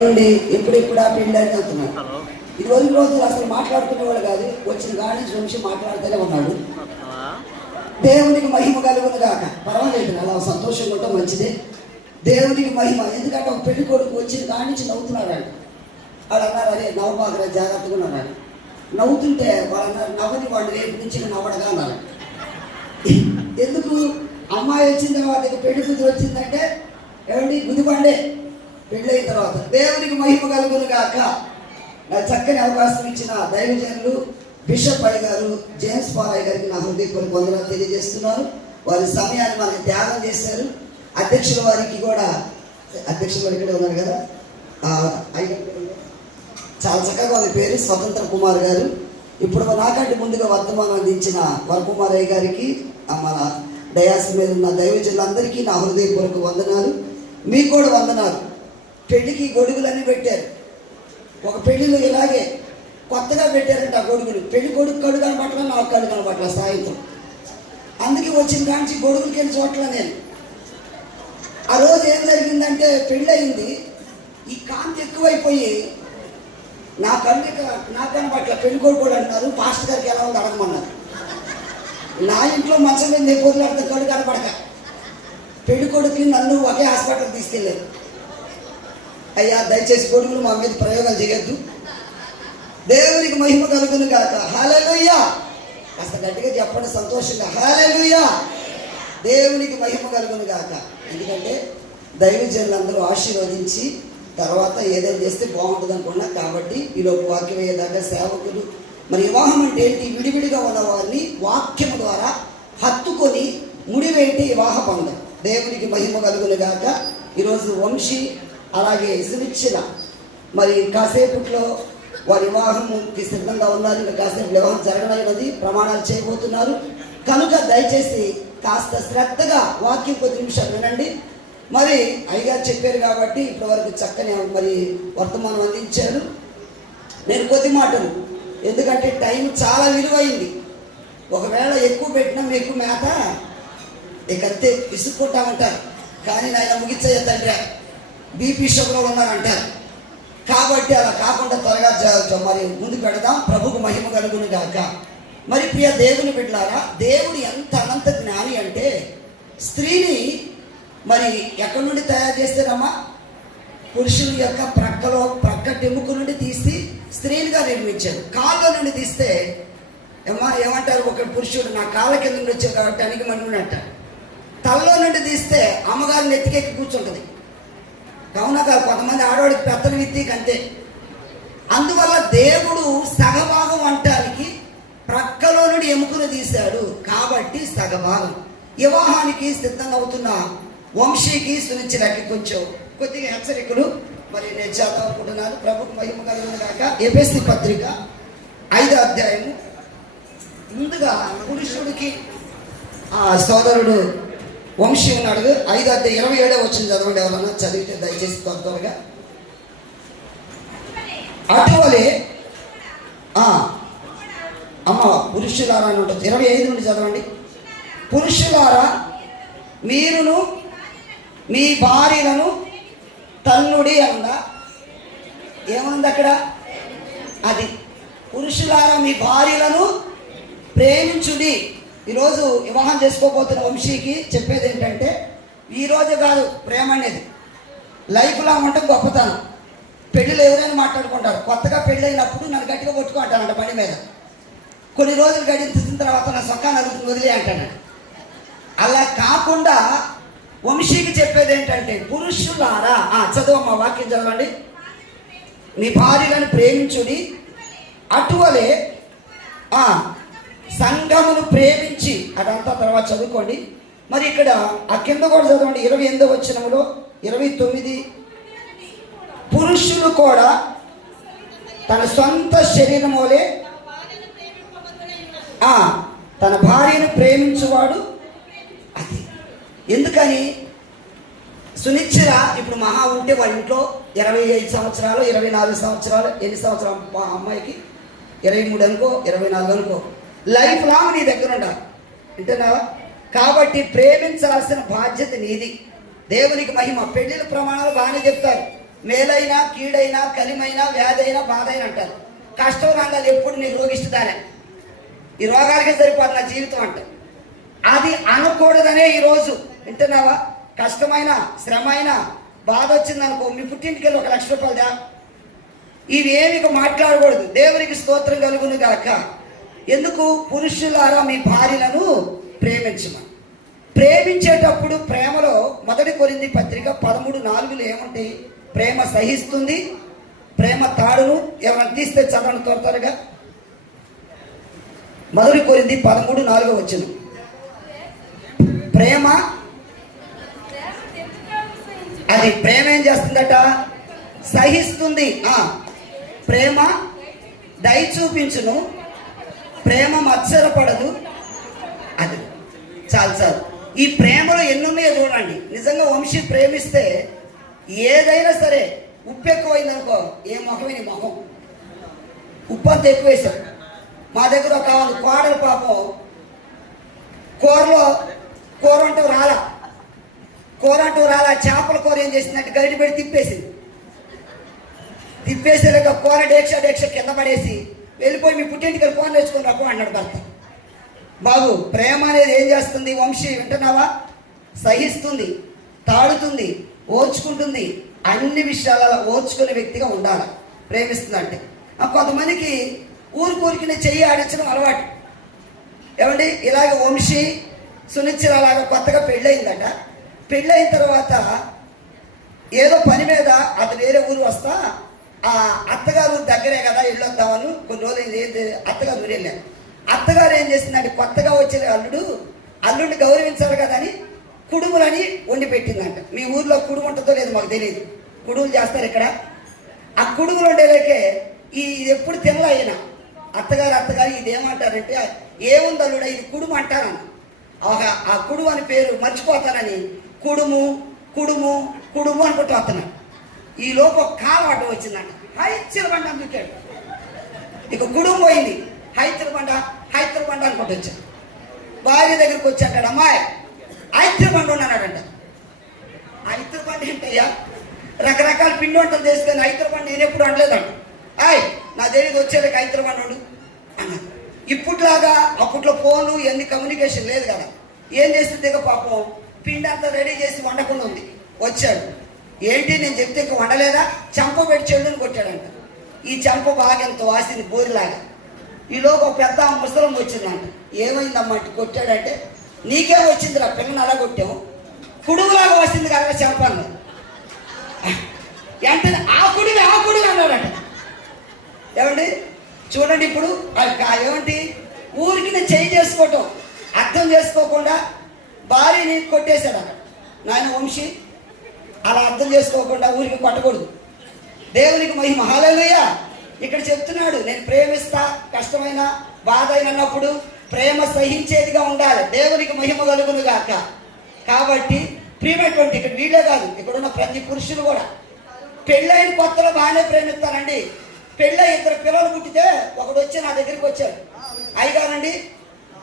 నుండి ఎప్పుడెప్పుడు ఆ పెళ్ళి అని చెప్తున్నాడు. ఇది రోజు రోజులు అసలు మాట్లాడుకునేవాడు కాదు వచ్చిన కాడి నుంచి మాట్లాడుతూనే ఉన్నాడు. దేవునికి మహిమ కలుగును గాక. పర్వాలేదు అలా సంతోషంగా ఉండటం మంచిదే. దేవునికి మహిమ ఎందుకంటే ఒక పెళ్ళి కొడుకు వచ్చిన కాడి నుంచి నవ్వుతున్నాడు ఆయన వాడు అన్నారు అరే నవ్వబాగరా జాగ్రత్తగా ఉన్నాడు నవ్వుతుంటే వాళ్ళు అన్నారు నవ్వని వాడు రేపు నుంచి నవ్వడగా అన్నారు. ఎందుకు? అమ్మాయి వచ్చిన తర్వాత ఇక పెళ్ళి కూతురు వచ్చిందంటే ఏమండి? గుదిపండే పెళ్ళైన తర్వాత దేవునికి మహిమ కలుగును గాక నా చక్కని అవకాశం ఇచ్చిన దైవజనులు బిషప్ అయ్య గారు జేమ్స్ పాలయ్య గారికి నా హృదయపూర్వక వందనాలు తెలియజేస్తున్నారు. వారి సమయాన్ని మనకి త్యాగం చేశారు. అధ్యక్షుల వారికి కూడా అధ్యక్షుల వారు ఉన్నారు కదా? చాలా చక్కగా వారి పేరు స్వతంత్ర కుమార్ గారు. ఇప్పుడు నాకంటే ముందుగా వర్తమానం అందించిన వరకుమారయ్య గారికి మన డయాస్ మీద ఉన్న దైవజనులందరికీ నా హృదయపూర్వక వందనాలు. మీకు కూడా వందనాలు. పెళ్ళికి గొడుగులన్నీ పెట్టారు. ఒక పెళ్ళిలో ఇలాగే కొత్తగా పెట్టారంట ఆ గొడుగులు. పెళ్ళి కొడుకు కడు కనపట్ల నాకు కడు కనపట్ల సాయంత్రం. అందుకే వచ్చిన కాంచి గొడుగులకి వెళ్ళి చోట్ల నేను. ఆ రోజు ఏం జరిగిందంటే పెళ్ళి అయింది ఈ కాంతి ఎక్కువైపోయి నా కళ్ళు నా కనపట్ల పెళ్ళి కొడుకు అంటున్నారు పాస్టర్ గారికి ఎలా ఉంది అడగమన్నారు. నా ఇంట్లో మంచం మీద పొద్దులాడితే కళ్ళు కనపడక. పెళ్ళి కొడుకుని నన్ను ఒకే హాస్పిటల్ తీసుకెళ్ళారు. అయ్యా దయచేసి కొడుకులు మా మీద ప్రయోగాలు చేయొద్దు. దేవునికి మహిమ కలుగును కాక హాలలుయ్యా కాస్త గట్టిగా చెప్పండి సంతోషంగా. హాలలుయ్యా దేవునికి మహిమ కలుగును కాక ఎందుకంటే దైవజనులందరూ ఆశీర్వదించి తర్వాత ఏదైనా చేస్తే బాగుంటుంది అనుకున్నా కాబట్టి ఈలోపు వాక్యం అయ్యేదాకా సేవకులు. మరి వివాహం అంటే ఏంటి? విడివిడిగా ఉన్న వారిని వాక్యం ద్వారా హత్తుకొని ముడివేంటి వివాహ బంధం దేవునికి మహిమ కలుగును గాక. ఈరోజు వంశీ అలాగే సునిశ్చిల మరి కాసేపట్లో వారి వివాహంకి సిద్ధంగా ఉన్నారు. ఇంకా కాసేపు వివాహం జరగలేనది ప్రమాణాలు చేయబోతున్నారు. కనుక దయచేసి కాస్త శ్రద్ధగా వాక్యం కొద్ది నిమిషాలు వినండి. మరి అయ్యగారు చెప్పారు కాబట్టి ఇప్పటివరకు చక్కని మరి వర్తమానం అందించారు. నేను కొద్ది మాటలు. ఎందుకంటే టైం చాలా విలువైంది. ఒకవేళ ఎక్కువ పెట్టినా మీకు మేత ఇక అంతే విసుక్కుంటా ఉంటారు. కానీ నాయన ముగిచ్చయ్య తండ్రి. బీపీ షుగర్ ఉన్నారంటారు. కాబట్టి అలా కాకుండా త్వరగా జ- మరి ముందు పెడదాం. ప్రభుకు మహిమ కలుగును గాక. మరి ప్రియ దేవుని బిడ్డారా దేవుడు ఎంత అనంత జ్ఞాని అంటే స్త్రీని మరి ఎక్కడి నుండి తయారు చేస్తారమ్మా? పురుషుడి యొక్క ప్రక్కలో ప్రక్క టెముకు నుండి తీసి స్త్రీలుగా నిర్మించారు. కాళ్ళ నుండి తీస్తే ఏమా ఏమంటారు ఒక పురుషుడు నా కాళ్ళ కింద నుండి వచ్చారు కాబట్టి అనికి మనుగుని అంటారు తలలో నుండి తీస్తే అమ్మగారిని ఎత్తికెక్కి కూర్చుంటుంది. కావున కొంతమంది ఆడవాడికి పెత్తనం విత్తి అంతే. అందువల్ల దేవుడు సగభాగం అంటానికి ప్రక్కలో నుండి ఎముకను తీశాడు కాబట్టి సగభాగం. వివాహానికి సిద్ధంగా అవుతున్న వంశీకి సునిచ్చి కొంచెం కొద్దిగా హెచ్చరికలు. మరి నేను చదవనుకుంటున్నాను ప్రభుకు మహిమ కలిగిన కాక ఎబెసి పత్రిక ఐదో అధ్యాయము. ముందుగా పురుషుడికి ఆ సోదరుడు వంశీ ఉన్నాడు ఐదు అద్దె ఇరవై ఏడో వచ్చింది చదవండి ఎవరన్నా? చదివితే దయచేసి త్వర త్వరగా అటువలే అమ్మ పురుషులారా అని ఉంటుంది. ఇరవై ఐదు నుండి చదవండి. పురుషులారా మీరును మీ భార్యలను తన్నుడి అందా? ఏముంది అక్కడ? అది. పురుషులారా మీ భార్యలను ప్రేమించుడి. ఈరోజు వివాహం చేసుకోబోతున్న వంశీకి చెప్పేది ఏంటంటే ఈరోజు కాదు ప్రేమ అనేది. లైఫ్లో ఉంటే గొప్పతనం. పెళ్ళిలో ఎవరైనా మాట్లాడుకుంటారు. కొత్తగా పెళ్ళైనప్పుడు నన్ను గట్టిగా కొట్టుకుంటానంట బండి మీద. కొన్ని రోజులు గడిచిన తర్వాత నా సొక్కాన్ని అదుపుని వదిలే అంటాడు అలా కాకుండా వంశీకి చెప్పేది ఏంటంటే పురుషులారా ఆ, చదవమ్మా వాక్యం చదవండి. నీ భార్యలను ప్రేమించుడి అటువలే సంఘమును ప్రేమించి అదంతా తర్వాత చదువుకోండి. మరి ఇక్కడ ఆ కింద కూడా చదవండి. ఇరవై ఎనిమిదో వచ్చినములో ఇరవై తొమ్మిది. పురుషులు కూడా తన సొంత శరీరం వలె ఆ, తన భార్యను ప్రేమించువాడు అది. ఎందుకని? సునిశ్చర ఇప్పుడు మహా ఉంటే వాళ్ళ ఇంట్లో ఇరవై ఐదు సంవత్సరాలు ఇరవై నాలుగు సంవత్సరాలు ఎన్ని సంవత్సరాలు? మా అమ్మాయికి ఇరవై మూడు అనుకో ఇరవై నాలుగు అనుకో. లైఫ్ లాంగ్ నీ దగ్గర ఉండాలి. వింటున్నావా? కాబట్టి ప్రేమించాల్సిన బాధ్యత నీది. దేవునికి మహిమ. పెళ్ళిల ప్రమాణాలు బాగానే చెప్తారు. మేలైనా కీడైనా కలిమైనా వ్యాధైనా బాధైనా అంటారు. కష్టం రంగాలు ఎప్పుడు నీకు రోగిస్తుందానే ఈ రోగాలకే సరిపోదు నా జీవితం అంట. అది అనకూడదనే ఈరోజు వింటున్నావా? కష్టమైన శ్రమైన బాధ వచ్చిందనుకో మీ పుట్టింటికి వెళ్ళి ఒక లక్ష రూపాయలు దా. ఇవి ఏమి మాట్లాడకూడదు. దేవునికి స్తోత్రం కలుగును గాక. ఎందుకు? పురుషులారా మీ భార్యలను ప్రేమించమని. ప్రేమించేటప్పుడు ప్రేమలో మొదటి కొరింది పత్రిక పదమూడు నాలుగులో ఏముంటాయి ప్రేమ సహిస్తుంది ప్రేమ తాడును ఎవరైనా తీస్తే చదవని త్వర త్వరగా. మొదటి కొరింది పదమూడు నాలుగో వచ్చిన ప్రేమ అది ప్రేమ ఏం చేస్తుందట? సహిస్తుంది. ప్రేమ దయ చూపించును ప్రేమ మత్సరపడదు అది. చాలు చాలు. ఈ ప్రేమలో ఎన్ని ఉన్నాయో చూడండి. నిజంగా వంశీ ప్రేమిస్తే ఏదైనా సరే ఉప్పు ఎక్కువైంది అనుకో ఏ మొహమే నీ మొహం. ఉప్పు అంత ఎక్కువ వేశారు మా దగ్గర ఒక కోడలు పాపం కూరలో కూర అంటూ రాలా. కూర అంటూ రాలా చేపల కూర ఏం చేసిందంటే గరిటి పెట్టి తిప్పేసింది. తిప్పేసేలాగా కూర డేక్ష డేక్ష కింద పడేసి వెళ్ళిపోయి మీ పుట్టింటికి ఫోన్ నేర్చుకుని రకం అన్నాడు భర్త. బాబు ప్రేమ అనేది ఏం చేస్తుంది వంశీ? వింటున్నావా? సహిస్తుంది తాడుతుంది ఓర్చుకుంటుంది అన్ని విషయాలలో ఓర్చుకునే వ్యక్తిగా ఉండాలి. ప్రేమిస్తుందంటే ఆ కొంతమందికి ఊరికూరికి చెయ్యి ఆడించడం అలవాటు. ఏమండి? ఇలాగ వంశీ సునిశ్చర అలాగ కొత్తగా పెళ్ళయిందట. పెళ్ళయిన తర్వాత ఏదో పని మీద అతను వేరే ఊరు వస్తా ఆ అత్తగారు దగ్గరే కదా వెళ్ళొద్దామని కొన్ని రోజులు లేదు అత్తగారు ఊరు వెళ్ళాను అత్తగారు ఏం చేసిందంటే కొత్తగా వచ్చిన అల్లుడు అల్లుడిని గౌరవించాలి కదా అని కుడుములని వండి పెట్టిందంట. మీ ఊర్లో కుడుము ఉంటుందో లేదో మాకు తెలియదు. కుడుములు చేస్తారు ఇక్కడ. ఆ కుడుములు ఉండేలాకే ఈ ఎప్పుడు తినలే అయినా అత్తగారు అత్తగారు ఇది ఏమంటారంటే ఏముంది అల్లుడా ఇది కుడుము అంటారని. ఆ- ఆ కుడుము అని పేరు మర్చిపోతానని కుడుము కుడుము కుడుము అనుకుంటూ వస్తున్నాడు ఈ లోపు ఒక కాలు అడ్డం వచ్చిందంట. హైదరాబాద్ అందుకాడు ఇక గుడుం పోయింది. హైదరాబాద్ హైదరాబాద్ అనుకుంటూ వచ్చాడు భార్య దగ్గరికి వచ్చి అంటాడు అమ్మాయి హైదరాబాద్ ఉన్నాడంట హైదరాబాద్ ఏంటయ్యా? రకరకాల పిండి వంటలు చేసుకొని హైదరాబాద్ నేను ఎప్పుడు అనలేదంట ఆయ్ నా తెలియదు వచ్చేది హైదరాబాద్ ఉండు అన్నాడు. ఇప్పట్లాగా అప్పట్లో ఫోన్లు ఎన్ని కమ్యూనికేషన్ లేదు కదా. ఏం చేస్తుంది ఇక పాపం పిండి అంతా రెడీ చేసి వండకుండా ఉంది. వచ్చాడు. ఏంటి నేను చెప్తే ఇక వండలేదా? చంప పెట్టి చెల్లుని కొట్టాడంట. ఈ చంప బాగా ఎంత వాసింది బోరిలాగా. ఈలోగా ఒక పెద్ద ముసలం వచ్చిందంట. ఏమైందమ్మా అంటే కొట్టాడంటే నీకే వచ్చిందిరా పిల్లని అలా కొట్టావు? కుడుగులాగా వచ్చింది కదా చెప్పాను వెంటనే ఆ కుడివి ఆ కుడివి అన్నాడట. ఏమండి? చూడండి ఇప్పుడు ఏమంటి? ఊరికి నేను చేయి చేసుకోవటం. అర్థం చేసుకోకుండా భార్యని కొట్టేశాడు అక్కడ. నాయన వంశీ అలా అర్థం చేసుకోకుండా ఊరికి కొట్టకూడదు. దేవునికి మహిమ. హల్లెలూయా. ఇక్కడ చెప్తున్నాడు నేను ప్రేమిస్తా కష్టమైన బాధ అయినప్పుడు ప్రేమ సహించేదిగా ఉండాలి. దేవునికి మహిమ కలుగును గాక. కాబట్టి ప్రియమైనటువంటి ఇక్కడ వీళ్ళే కాదు ఇక్కడ ఉన్న ప్రతి పురుషులు కూడా. పెళ్ళైన కొత్తలో బాగానే ప్రేమిస్తానండి. పెళ్ళై ఇద్దరు పిల్లలు పుట్టితే ఒకడు వచ్చి నా దగ్గరికి వచ్చాడు. అయ్యగారండి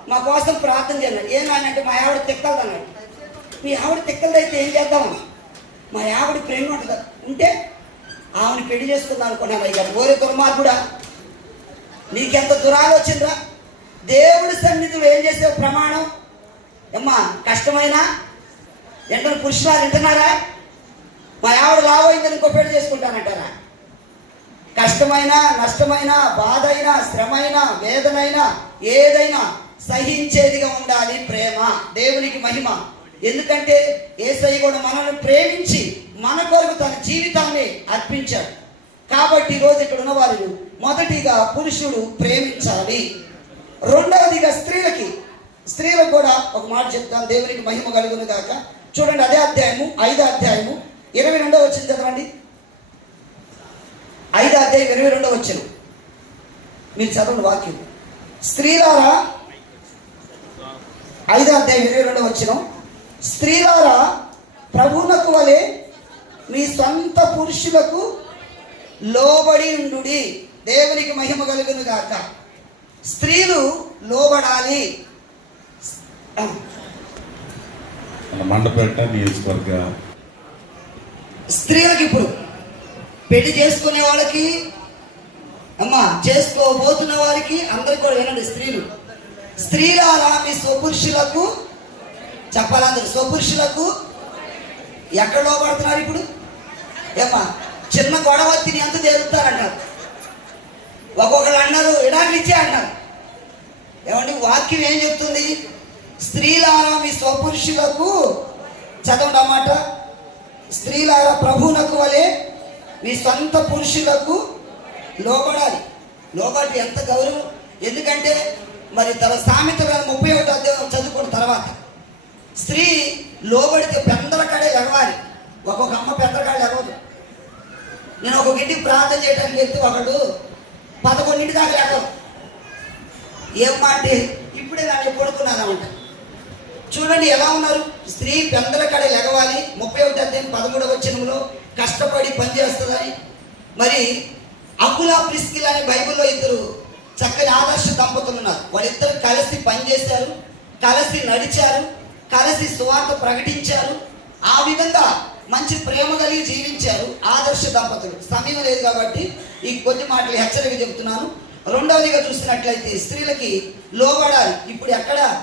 మా కోసం ప్రార్థన చేయండి. అంటే మా ఆవిడ తిక్కలదన్నాడు. మీ ఆవిడ తిక్కలదైతే ఏం చేద్దామని మా ఆవిడ ప్రేమ ఉంటుంది. ఉంటే ఆమెను పెళ్ళి చేసుకుందాం అనుకున్నాను అయ్యారు ఓరే దుర్మార్గుడా? నీకెంత దురాలోచనరా దేవుడి సన్నిధిలో ఏం చేసే ప్రమాణం? అమ్మా కష్టమైనా? ఎంటనే పురుషురాలు వింటున్నారా మా ఆవిడ లావైందని ఇంకో పెళ్ళి చేసుకుంటానంటారా? కష్టమైన నష్టమైన బాధ అయినా శ్రమైన వేదనైనా ఏదైనా సహించేదిగా ఉండాలి ప్రేమ. దేవునికి మహిమ. ఎందుకంటే ఏసై కూడా మనల్ని ప్రేమించి మన కొరకు తన జీవితాన్ని అర్పించాడు. కాబట్టి ఈరోజు ఇక్కడ ఉన్న వారు మొదటిగా పురుషుడు ప్రేమించాలి. రెండవదిగా స్త్రీలకి. స్త్రీలకు కూడా ఒక మాట చెప్తాను. దేవునికి మహిమ కలుగును కాక చూడండి అదే అధ్యాయము ఐదో అధ్యాయము. ఇరవై రెండో వచ్చింది చదవండి. ఐదో అధ్యాయం ఇరవై రెండో వచ్చిన. మీరు చదవండి వాక్యం. స్త్రీలారా ఐదో అధ్యాయం ఇరవై రెండో వచ్చినాం. స్త్రీలారా ప్రభువునకు వలె మీ సొంత పురుషులకు లోబడి ఉండు దేవునికి మహిమ కలుగును గాక. స్త్రీలు లోబడాలి. మండపేట నియోజకవర్గ స్త్రీలకు ఇప్పుడు పెళ్ళి చేసుకునే వాళ్ళకి అమ్మా చేసుకోబోతున్న వారికి అందరికి కూడా వినండి స్త్రీలు. స్త్రీలారా మీ స్వపురుషులకు చెప్పాలందరు స్వపురుషులకు ఎక్కడ లోపడుతున్నారు ఇప్పుడు? ఏమ్మా చిన్న గొడవ తిని ఎంత తేలుతారన్నారు ఒక్కొక్కరు అన్నారు ఇడాకులు అన్నారు ఏమండి వాక్యం ఏం చెప్తుంది? స్త్రీలారా మీ స్వపురుషులకు చదవండి అన్నమాట స్త్రీలారా ప్రభువునకు వలె మీ సొంత పురుషులకు లోబడాలి. లోబడి ఎంత గౌరవం. ఎందుకంటే మరి తన సామెత ముప్పై ఒకటి అధ్యాయం చదువుకున్న తర్వాత స్త్రీ లోబడితే పెద్దల కాడే ఎగవాలి. ఒక్కొక్క అమ్మ పెద్దల కాడే ఎగవదు. నేను ఒక ఇంటికి ప్రార్థన చేయడానికి వెళ్తే ఒకడు పదకొండింటి దాకా ఎగవదు ఏమ్మా అంటే ఇప్పుడే దాన్ని పడుకున్నానంట చూడండి ఎలా ఉన్నారు? స్త్రీ పెందల కడ ఎగవాలి. ముప్పై ఒకటి అధ్యాయం పదమూడవ వచ్చినంలో కష్టపడి పనిచేస్తుందని మరి అకులా ప్రిస్కిల్ అనే బైబిల్లో ఇద్దరు చక్కని ఆదర్శ దంపతులు ఉన్నారు. వాళ్ళిద్దరు కలిసి పనిచేశారు కలిసి నడిచారు. కలిసి సువార్త ప్రకటించారు. ఆ విధంగా మంచి ప్రేమ కలిగి జీవించారు ఆదర్శ దంపతులు. సమయం లేదు కాబట్టి ఈ కొద్ది మాటలు హెచ్చరిక చెబుతున్నాను. రెండవదిగా చూసినట్లయితే స్త్రీలకి లోబడాలి. ఇప్పుడు ఎక్కడ?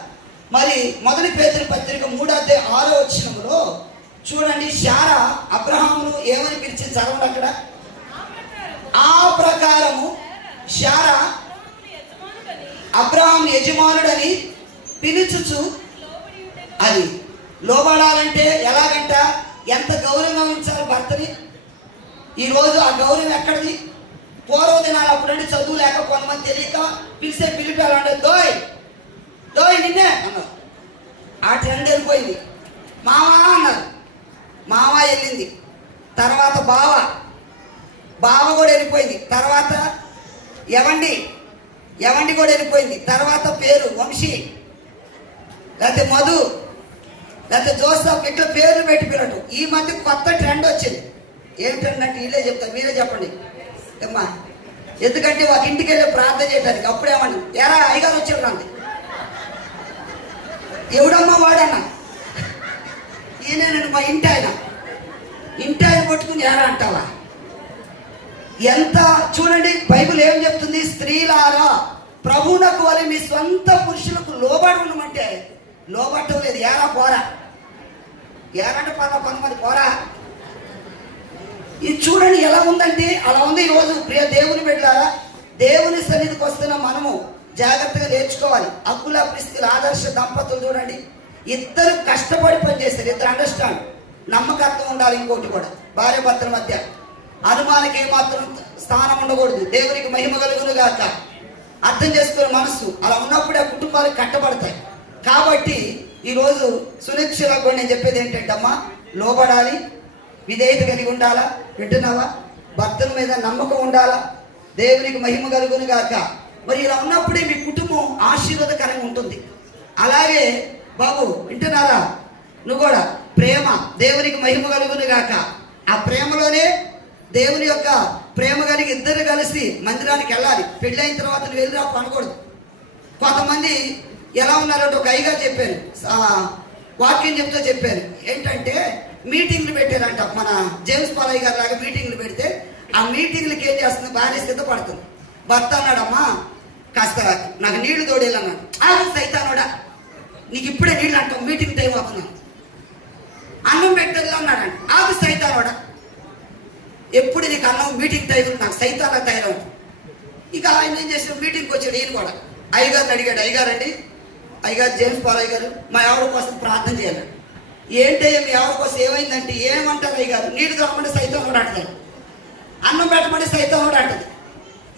మరి మొదటి పేదరి పత్రిక మూడాదే ఆరో వచ్చినంలో చూడండి శారా అబ్రహామును ఏమని పిలిచి చదవండి అక్కడ? ఆ ప్రకారము శారా అబ్రహాం యజమానుడని పిలుచుచు అది లోబడాలంటే ఎలాగంట? ఎంత గౌరవంగా ఉంచాలి భర్తని? ఈరోజు ఆ గౌరవం ఎక్కడిది? పూర్వ దినాలు అప్పుడంటే చదువు లేక కొంతమంది తెలియక పిలిచే పిలిపారంటే దోయ్ దోయ్ నిన్నే అన్నారు. ఆ ట్రెండ్ వెళ్ళిపోయింది మావా అన్నారు. మావ వెళ్ళింది. తర్వాత బావ. బావ కూడా వెళ్ళిపోయింది. తర్వాత ఎవండి ఎవండి కూడా వెళ్ళిపోయింది. తర్వాత పేరు వంశీ. లేకపోతే మధు. లేకపోతే జోసఫ్ ఇట్లా పేర్లు పెట్టి ఈ మధ్య కొత్త ట్రెండ్ వచ్చింది. ఏం ట్రెండ్ అంటే వీళ్ళే చెప్తారు మీరే చెప్పండి. ఏమ్మా ఎందుకంటే ఒక ఇంటికి వెళ్ళి ప్రార్థన చేయడానికి అప్పుడేమన్నా ఎరా అయ్యగారు వచ్చాడు నాకు. ఎవడమ్మా వాడన్నా? ఈయన మా ఇంటి ఆయన. ఇంటి ఆయన పట్టుకుని ఎరా అంటావా? ఎంత చూడండి బైబిల్ ఏం చెప్తుంది? స్త్రీలారా ప్రభువునకు వలె మీ సొంత పురుషులకు లోబడి ఉండమంటే లోబట్టలేదు లేదు పోరా. ఏరంటే పద కొంతమంది పోరా? ఇది చూడండి ఎలా ఉందంటే అలా ఉంది ఈరోజు. ప్రియ దేవుని బిడ్డలారా దేవుని సన్నిధికి వస్తున్న మనము జాగ్రత్తగా నేర్చుకోవాలి. అకుల ప్రిస్తుల ఆదర్శ దంపతులు చూడండి. ఇద్దరు కష్టపడి పనిచేస్తారు ఇద్దరు అండర్స్టాండ్ నమ్మకత్వం ఉండాలి ఇంకోటి కూడా. భార్య భర్తల మధ్య. అనుమానికి ఏమాత్రం స్థానం ఉండకూడదు. దేవునికి మహిమ కలుగును గాక. అర్థం చేసుకునే మనసు. అలా ఉన్నప్పుడే ఆ కుటుంబాలు కట్టబడతాయి. కాబట్టి ఈరోజు సునిశ్చిలకు కూడా నేను చెప్పేది ఏంటంటే అమ్మా లోబడాలి విధేయత కలిగి ఉండాలా వింటున్నావా? భర్తల మీద నమ్మకం ఉండాలా? దేవునికి మహిమ కలుగును గాక. మరి ఇలా ఉన్నప్పుడే మీ కుటుంబం ఆశీర్వాదకరంగా ఉంటుంది. అలాగే బాబు వింటున్నారా? నువ్వు కూడా ప్రేమ దేవునికి మహిమ కలుగును గాక. ఆ ప్రేమలోనే దేవుని యొక్క ప్రేమ కలిగి ఇద్దరు కలిసి మందిరానికి వెళ్ళాలి. పెళ్ళైన తర్వాత నువ్వు వెళ్ళి రాకూడదు కొంతమంది ఎలా ఉన్నారంటే ఒక అయ్యగారు చెప్పారు. వాక్యం చెప్తూ చెప్పారు. ఏంటంటే మీటింగ్లు పెట్టారంట మన జేమ్స్ పాలయ్య గారు లాగా మీటింగ్లు పెడితే ఆ మీటింగ్లకి ఏం చేస్తుంది? భార్య సిద్ధపడుతుంది పడుతుంది. భర్త అన్నాడమ్మా కాస్త నాకు నీళ్ళు తోడేయాలన్నాడు. ఆ సైతానోడా నీకు ఇప్పుడే నీళ్ళు అంటావు మీటింగ్ టైం అవుతున్నాను అన్నం పెట్టదు అన్నాడంట. ఆకు సైతానోడా ఎప్పుడు నీకు అన్నం మీటింగ్ టైం నాకు సైతానా తయారవుతుంది. ఇక ఆయన ఏం చేసిన మీటింగ్కి వచ్చాడు ఈయన కూడా. అయ్యగారిని అడిగాడు అయ్యగారండి అయ్యగారు జేమ్స్ పాలయ్య గారు మా ఆవిడ కోసం ప్రార్థన చేయాలి. ఏంటయ్యా మీ ఆవిడ కోసం ఏమైందంటే ఏమంటారు అయ్యగారు? నీళ్ళు తాగమంటే సైతం కూడా అంటారు. అన్నం పెట్టమంటే సైతం కూడా అంటది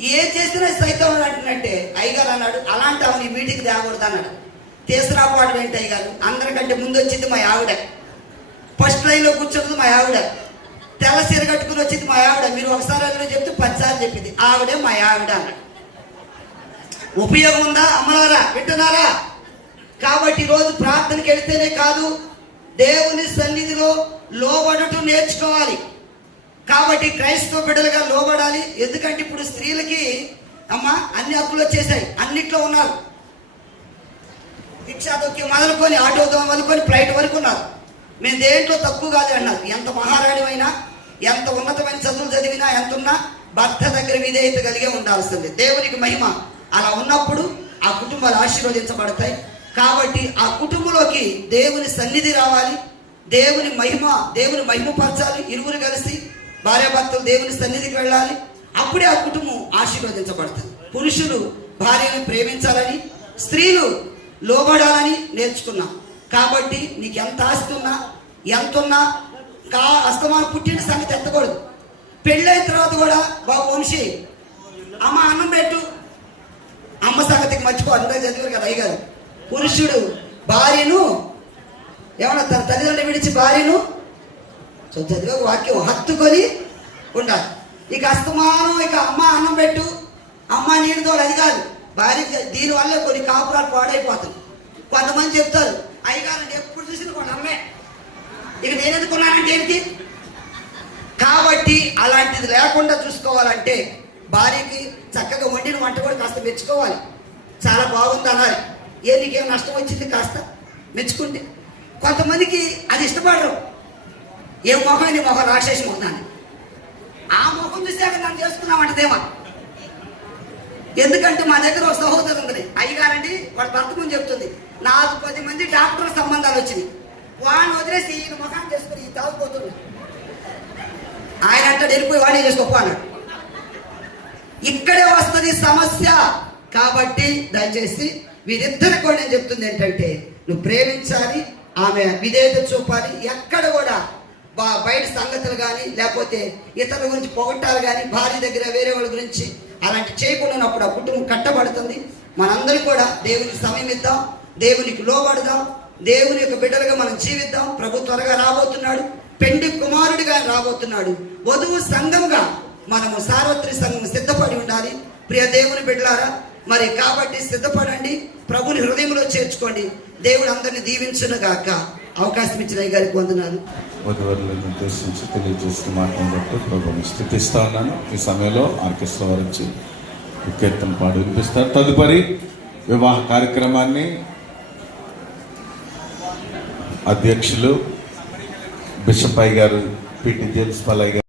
ఏం చేసినా సైతం కూడా అంటున్నట్టే అయ్యగారు అన్నాడు అలాంటి ఆమె ఈ మీటింగ్ తేకూడదు అన్నాడు. తీసుకురాపోవడం ఏంటి అయ్యగారు? అందరికంటే ముందు వచ్చింది మా ఆవిడ. ఫస్ట్ లైన్లో కూర్చున్నది మా ఆవిడ. తెల్ల సీర కట్టుకుని వచ్చింది మా ఆవిడ. మీరు ఒకసారి అందులో చెప్తే పదిసార్లు చెప్పింది ఆవిడే మా ఆవిడ అన్నాడు. ఉపయోగం ఉందా? అమ్మలారా వింటున్నారా? కాబట్టి ఈరోజు ప్రార్థనకి వెళితేనే కాదు దేవుని సన్నిధిలో లోబడుటూ నేర్చుకోవాలి. కాబట్టి క్రైస్తవ బిడ్డలుగా లోబడాలి. ఎందుకంటే ఇప్పుడు స్త్రీలకి అమ్మ అన్ని హక్కులు వచ్చేసాయి. అన్నిట్లో ఉన్నారు. రిక్షా దొక్కి మొదలుకొని ఆటో మొదలుకొని ఫ్లైట్ వరకు ఉన్నారు. మేము దేంట్లో తక్కువ కాదు అన్నారు. ఎంత మహారాణివైనా ఎంత ఉన్నతమైన చదువులు చదివినా ఎంత ఉన్నా భర్త దగ్గర విధేయత కలిగే ఉండాల్సింది. దేవునికి మహిమ. అలా ఉన్నప్పుడు ఆ కుటుంబాలు ఆశీర్వదించబడతాయి. కాబట్టి ఆ కుటుంబంలోకి దేవుని సన్నిధి రావాలి. దేవుని మహిమ దేవుని మహిమ పరచాలి ఇరువురు కలిసి భార్యాభర్తలు దేవుని సన్నిధికి వెళ్ళాలి. అప్పుడే ఆ కుటుంబం ఆశీర్వదించబడుతుంది. పురుషులు భార్యను ప్రేమించాలని స్త్రీలు లోబడాలని నేర్చుకున్నాం. కాబట్టి నీకు ఎంత ఆస్తి ఉన్నా ఎంత ఉన్నా కా అస్తమానం పుట్టిన సంగతి ఎత్తకూడదు. పెళ్ళైన తర్వాత కూడా బాబు వంశీ అమ్మ అన్నం పెట్టు. అమ్మ సంగతికి మర్చిపో అందరూ చదివారు కదా అయ్యగారు. పురుషుడు భార్యను ఏమన్నా తన తల్లిదండ్రులు విడిచి భార్యను? సో వాక్యం హత్తుకొని ఉండాలి. ఇక అస్తమానం ఇక అమ్మ అన్నం పెట్టు. అమ్మ నీళ్ళు తోడు అది కాదు. భార్య దీనివల్ల కొన్ని కాపురాలు పాడైపోతాయి. కొంతమంది చెప్తారు అయ్యగారు ఎప్పుడు చూసిన కొన్ని అమ్మే. ఇక నేను ఎందుకున్నానంటే ఏంటి? కాబట్టి అలాంటిది లేకుండా చూసుకోవాలంటే భార్యకి చక్కగా వండిన వంట కూడా కాస్త మెచ్చుకోవాలి. చాలా బాగుంది అనాలి ఏ నీకేం నష్టం వచ్చింది కాస్త మెచ్చుకుంటే. కొంతమందికి అది ఇష్టపడరు. ఏ మొహం నీ మొహం రాక్షసి మొహాన్ని. ఆ మొహం చూసాక నన్ను చేసుకున్నామంటదేమో ఎందుకంటే మా దగ్గర ఒక సహోదరు ఉంది అయ్యగారండి వాడు భర్త ముందు చెప్తుంది. నాకు పది మంది డాక్టర్ సంబంధాలు వచ్చినాయి. వాడిని వదిలేసి ఈయన ముఖాన్ని చేసుకుని ఈ తాగుపోతుంది ఆయన అంటే వెళ్ళిపోయి వాడే చేసుకోపో అన్నాడు. ఇక్కడే వస్తుంది సమస్య. కాబట్టి దయచేసి వీరిద్దరు కూడా నేను చెప్తుంది ఏంటంటే నువ్వు ప్రేమించాలి ఆమె విధేయత చూపాలి ఎక్కడ కూడా బా- బయట సంగతులు కానీ లేకపోతే ఇతరుల గురించి పొగట్టాలు కానీ భార్య దగ్గర వేరే వాళ్ళ గురించి అలాంటి చేయకుండా ఉన్నప్పుడు ఆ కుటుంబం కట్టబడుతుంది. మనందరం కూడా దేవునికి సమయం ఇద్దాం దేవునికి లోబడదాం దేవుని యొక్క బిడ్డలుగా మనం జీవిద్దాం. ప్రభు త్వరగా రాబోతున్నాడు పెండి కుమారుడిగా రాబోతున్నాడు. వధువు సంఘంగా మనము సార్వత్రిక సంఘం సిద్ధపడి ఉండాలి. ప్రియ దేవుని బిడ్డలారా మరి కాబట్టి సిద్ధపడండి. ప్రభుని హృదయంలో చేర్చుకోండి. దేవుడు అందరిని దీవించును గాక. అవకాశం ఇచ్చిన గారికి వందనాలు. వధువరులను ఉద్దేశించి తెలియజేసిన మాటను బట్టి ప్రభుని స్థుతిస్తా ఉన్నాను ఈ సమయంలో ఆర్కెస్ట్రా వారు వచ్చి కీర్తన పాడు వినిపిస్తారు. తదుపరి వివాహ కార్యక్రమాన్ని అధ్యక్షులు బిషప్ అయ్య గారు పిటి జేమ్స్ పల్లయ్య గారు